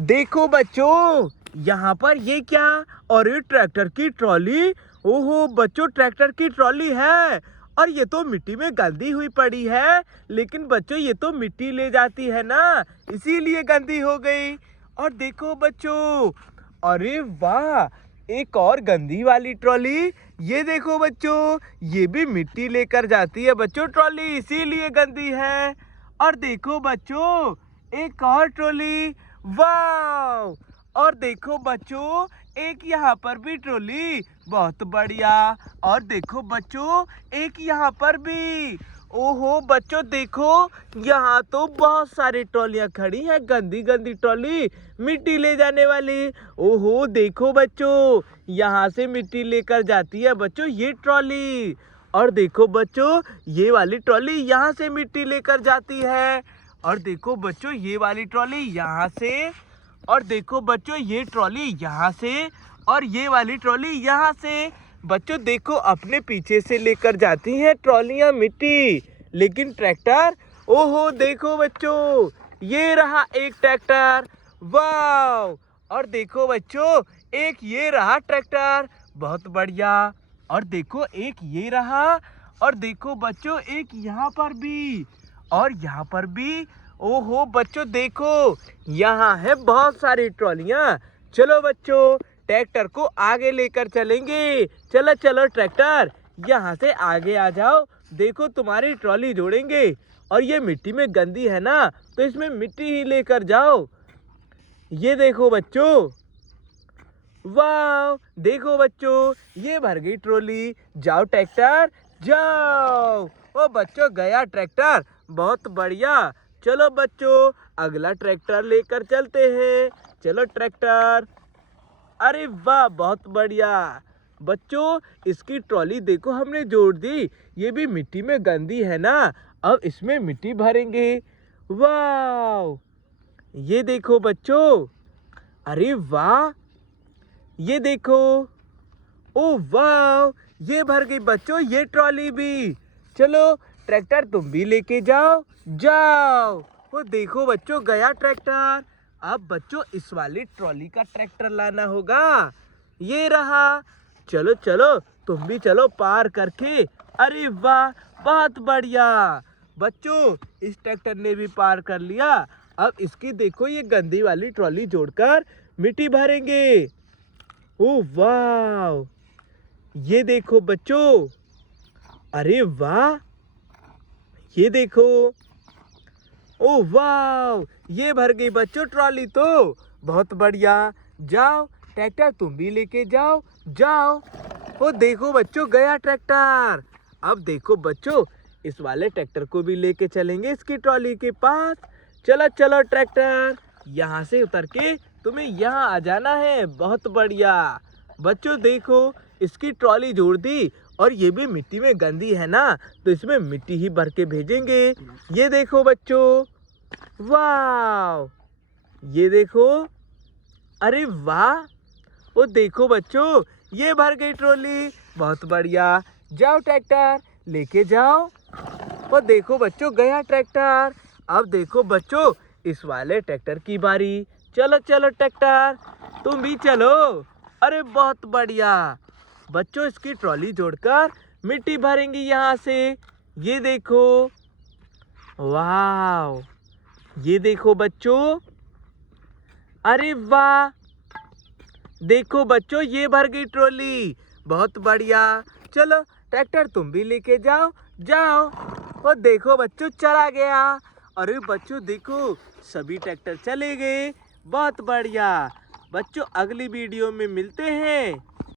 देखो बच्चों, यहाँ पर ये क्या? और ये ट्रैक्टर की ट्रॉली। ओहो बच्चों, ट्रैक्टर की ट्रॉली है और ये तो मिट्टी में गंदी हुई पड़ी है। लेकिन बच्चों ये तो मिट्टी ले जाती है ना, इसीलिए गंदी हो गई। और देखो बच्चों, अरे वाह, एक और गंदी वाली ट्रॉली। ये देखो बच्चों, ये भी मिट्टी लेकर जाती है बच्चों ट्रॉली, इसीलिए गंदी है। और देखो बच्चों, एक और ट्रॉली। वाह! और देखो बच्चों, एक यहाँ पर भी ट्रॉली, बहुत बढ़िया। और देखो बच्चों, एक यहाँ पर भी। ओहो बच्चों देखो, यहाँ तो बहुत सारी ट्रॉलियाँ खड़ी हैं, गंदी गंदी ट्रॉली, मिट्टी ले जाने वाली। ओहो देखो बच्चों, यहाँ से मिट्टी लेकर जाती है बच्चों ये ट्रॉली। और देखो बच्चों, ये वाली ट्रॉली यहाँ से मिट्टी लेकर जाती है। और देखो बच्चों, ये वाली ट्रॉली यहाँ से। और देखो बच्चों, ये ट्रॉली यहाँ से और ये वाली ट्रॉली यहाँ से। बच्चों देखो, अपने पीछे से लेकर जाती हैं ट्रॉलियाँ मिट्टी, लेकिन ट्रैक्टर, ओहो देखो बच्चों, ये रहा एक ट्रैक्टर। वाह! और देखो बच्चों, एक ये रहा ट्रैक्टर, बहुत बढ़िया। और देखो एक ये रहा। और देखो बच्चों, एक यहाँ पर भी और यहाँ पर भी। ओहो बच्चों देखो, यहाँ है बहुत सारी ट्रॉलियाँ। चलो बच्चों, ट्रैक्टर को आगे लेकर चलेंगे। चलो चलो ट्रैक्टर, यहाँ से आगे आ जाओ। देखो तुम्हारी ट्रॉली जोड़ेंगे। और ये मिट्टी में गंदी है ना, तो इसमें मिट्टी ही लेकर जाओ। ये देखो बच्चों, वाह! देखो बच्चों, ये भर गई ट्रॉली। जाओ ट्रैक्टर, जाओ। ओ बच्चों, गया ट्रैक्टर, बहुत बढ़िया। चलो बच्चों, अगला ट्रैक्टर लेकर चलते हैं। चलो ट्रैक्टर। अरे वाह, बहुत बढ़िया। बच्चों, इसकी ट्रॉली देखो हमने जोड़ दी। ये भी मिट्टी में गंदी है ना, अब इसमें मिट्टी भरेंगे। वाह! ये देखो बच्चों, अरे वाह, ये देखो। ओ वाह, ये भर गई बच्चों ये ट्रॉली भी। चलो ट्रैक्टर, तुम भी लेके जाओ, जाओ। वो देखो बच्चों, गया ट्रैक्टर। अब बच्चों, इस वाली ट्रॉली का ट्रैक्टर लाना होगा। ये रहा। चलो चलो, तुम भी चलो पार करके। अरे वाह, बहुत बढ़िया। बच्चों, इस ट्रैक्टर ने भी पार कर लिया। अब इसकी देखो, ये गंदी वाली ट्रॉली जोड़कर मिट्टी भरेंगे। ओ वाह, ये देखो बच्चों, अरे वाह, ये देखो। ओ वाह, ये भर गई बच्चों ट्रॉली तो, बहुत बढ़िया। जाओ ट्रैक्टर, तुम भी लेके जाओ, जाओ। ओ देखो बच्चों, गया ट्रैक्टर। अब देखो बच्चों, इस वाले ट्रैक्टर को भी लेके चलेंगे इसकी ट्रॉली के पास। चलो चलो ट्रैक्टर, यहाँ से उतर के तुम्हें यहाँ आ जाना है, बहुत बढ़िया। बच्चों देखो, इसकी ट्रॉली जोड़ दी और ये भी मिट्टी में गंदी है ना, तो इसमें मिट्टी ही भर के भेजेंगे। ये देखो बच्चों, वाह, ये देखो, अरे वाह। वो देखो बच्चों, ये भर गई ट्रॉली, बहुत बढ़िया। जाओ ट्रैक्टर, लेके जाओ। वो देखो बच्चों, गया ट्रैक्टर। अब देखो बच्चों, इस वाले ट्रैक्टर की बारी। चलो चलो ट्रैक्टर, तुम भी चलो। अरे बहुत बढ़िया। बच्चों, इसकी ट्रॉली जोड़कर मिट्टी भरेंगे यहाँ से। ये देखो, वाह, ये देखो बच्चों, अरे वाह। देखो बच्चों, ये भर गई ट्रॉली, बहुत बढ़िया। चलो ट्रैक्टर, तुम भी लेके जाओ, जाओ। और देखो बच्चों, चला गया। अरे बच्चों देखो, सभी ट्रैक्टर चले गए, बहुत बढ़िया। बच्चों, अगली वीडियो में मिलते हैं।